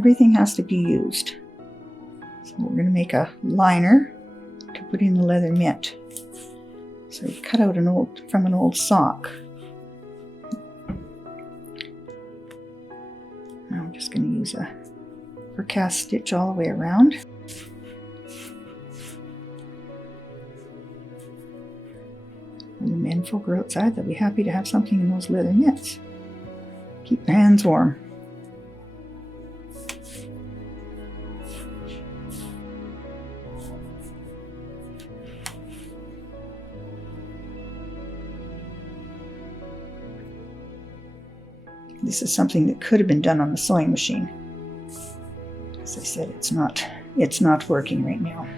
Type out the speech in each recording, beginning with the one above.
everything has to be used. So we're going to make a liner to put in the leather mitt. So we cut out from an old sock. Now I'm just going to use a overcast stitch all the way around. When the men folk are outside, they'll be happy to have something in those leather mitts. Keep their hands warm. This is something that could have been done on the sewing machine. As I said, it's not working right now.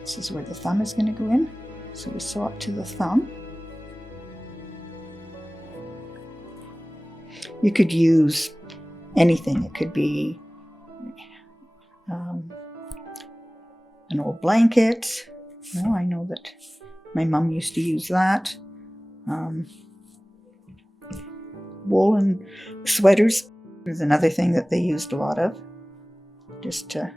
This is where the thumb is going to go in. So we sew up to the thumb. You could use anything. It could be an old blanket. Well, I know that my mom used to use that. Woolen sweaters is another thing that they used a lot of. Just to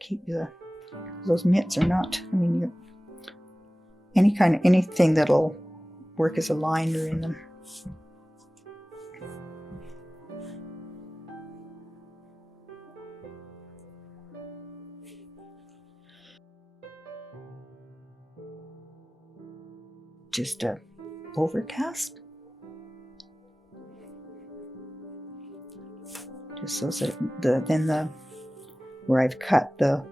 keep those mitts are not, I mean, anything that'll work as a liner in them. Just a overcast. Just so that where I've cut, the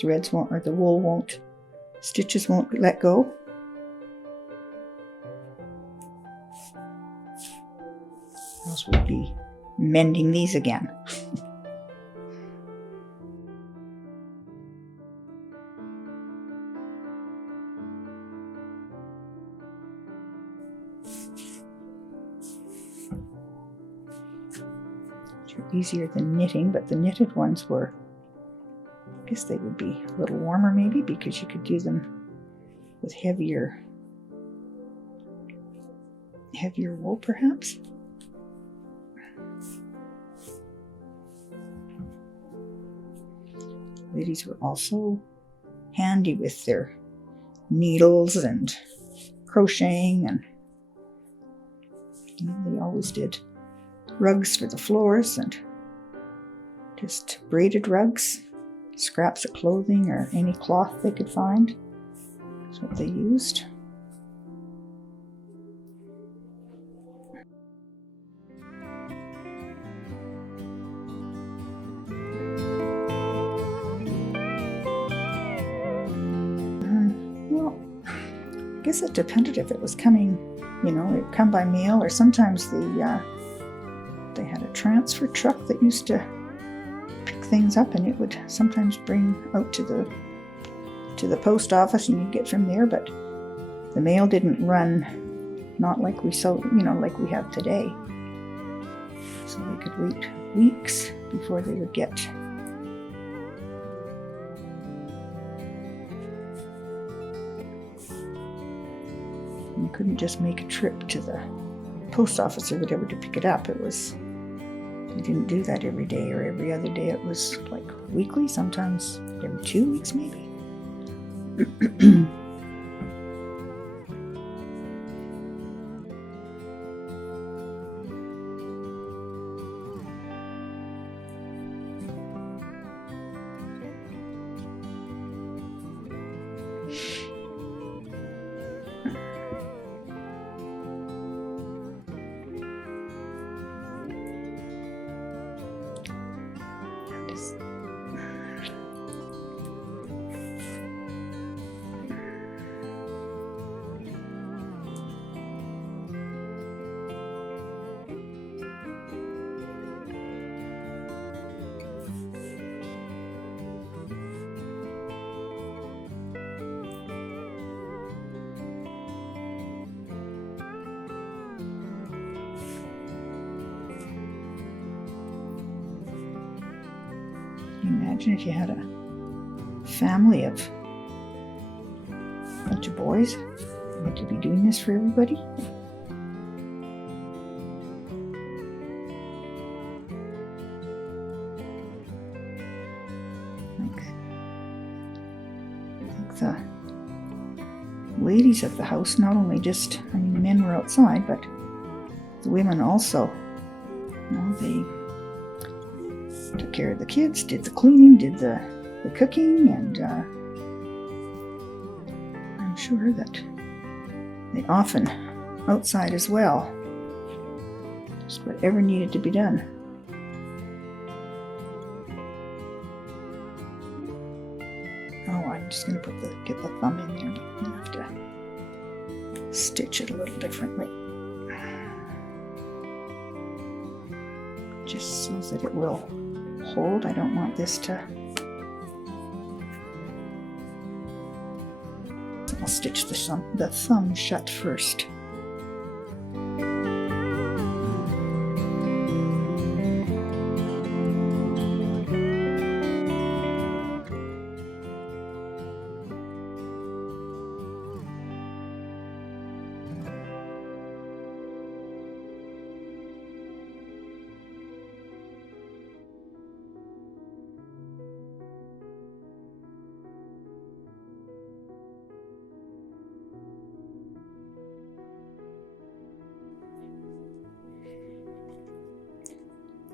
threads won't, or the wool won't, stitches won't let go. Else we'll be mending these again. Easier than knitting, but the knitted ones were, I guess they would be a little warmer maybe, because you could do them with heavier wool perhaps. Ladies were also handy with their needles and crocheting, and they always did rugs for the floors and just braided rugs, scraps of clothing or any cloth they could find. That's what they used. Well, I guess it depended if it was coming, it would come by mail, or sometimes they had a transfer truck that used to pick things up, and it would sometimes bring out to the post office, and you'd get from there. But the mail didn't run, not like we like we have today. So they could wait weeks before they would get. And you couldn't just make a trip to the post office or whatever to pick it up. You didn't do that every day or every other day. It was like weekly, sometimes every 2 weeks maybe. Imagine if you had a family of a bunch of boys. You had to be doing this for everybody. The ladies of the house, not only just, the men were outside, but the women also, they took care of the kids, did the cleaning, did the cooking, and I'm sure that they often outside as well, just whatever needed to be done. I'm just going to get the thumb in there, but I'm going to have to stitch it a little differently. Just so that it will hold. I don't want this to... So I'll stitch the thumb shut first.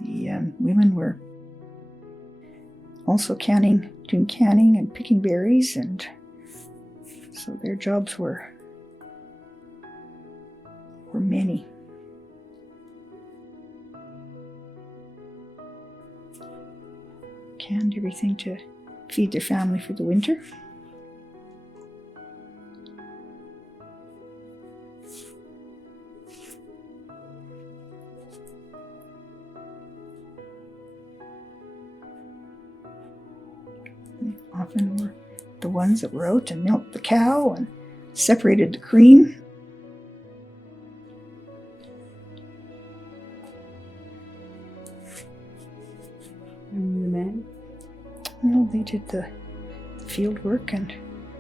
The women were also doing canning and picking berries, and so their jobs were many. Canned everything to feed their family for the winter. Often were the ones that were out and milked the cow and separated the cream. And the men? Well, they did the field work and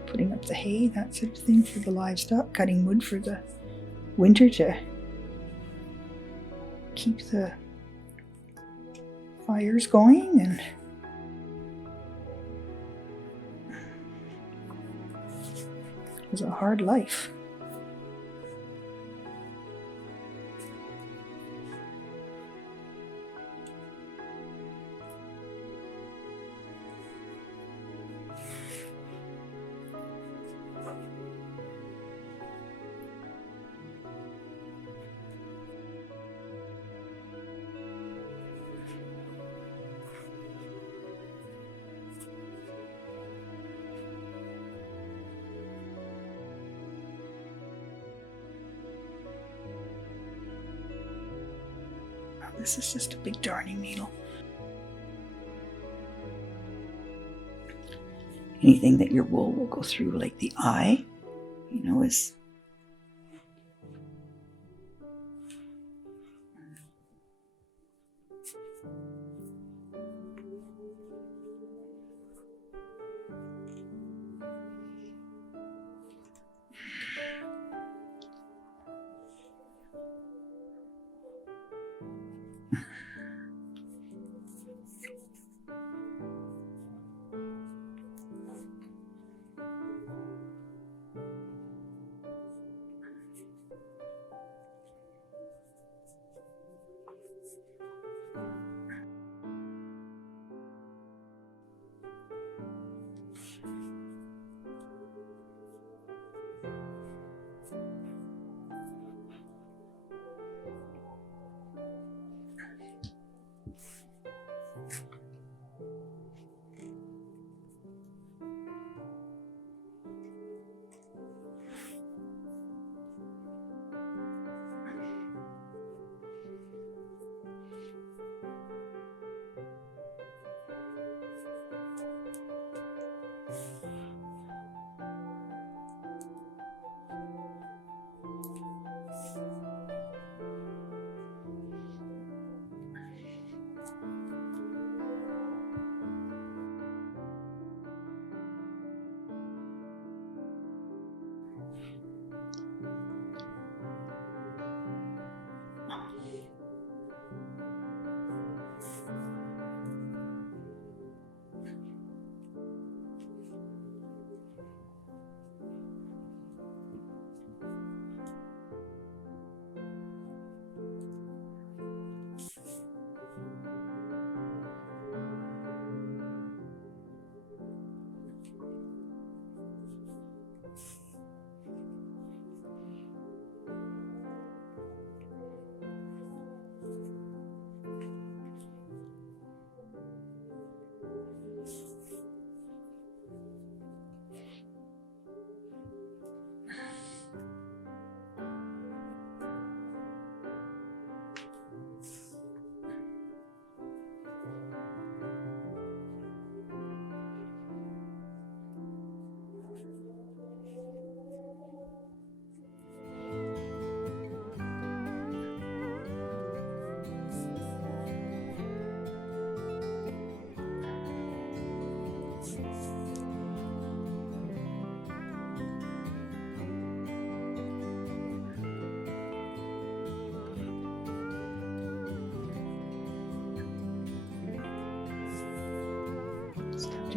putting up the hay, that sort of thing for the livestock, cutting wood for the winter to keep the fires going, and it was a hard life. This is just a big darning needle. Anything that your wool will go through, like the eye, is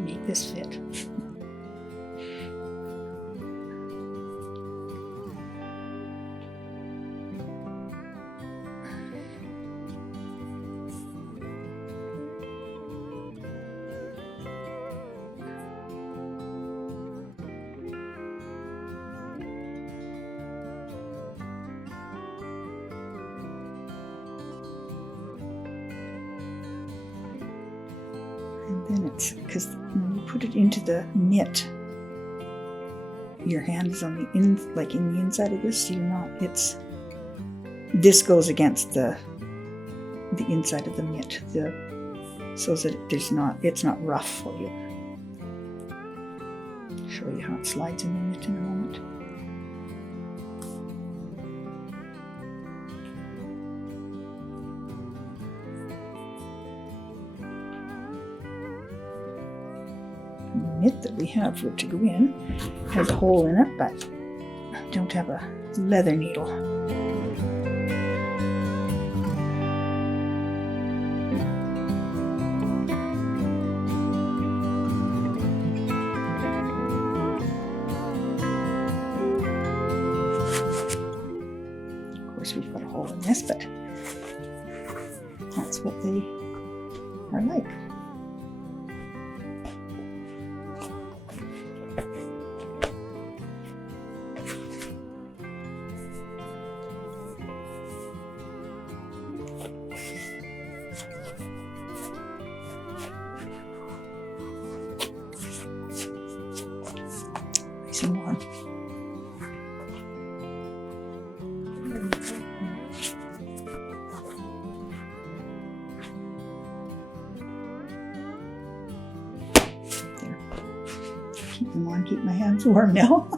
make this fit. And then it's, because when you put it into the mitt, your hand is on the like in the inside of this, so you're not, this goes against the inside of the mitt, so that it's not rough for you. I'll show you how it slides in the mitt in a moment. The mitt that we have for it to go in has a hole in it, but I don't have a leather needle. Of course, we've got a hole in this, but that's what they are like. Some more. There. Keep them on, keep my hands warm now.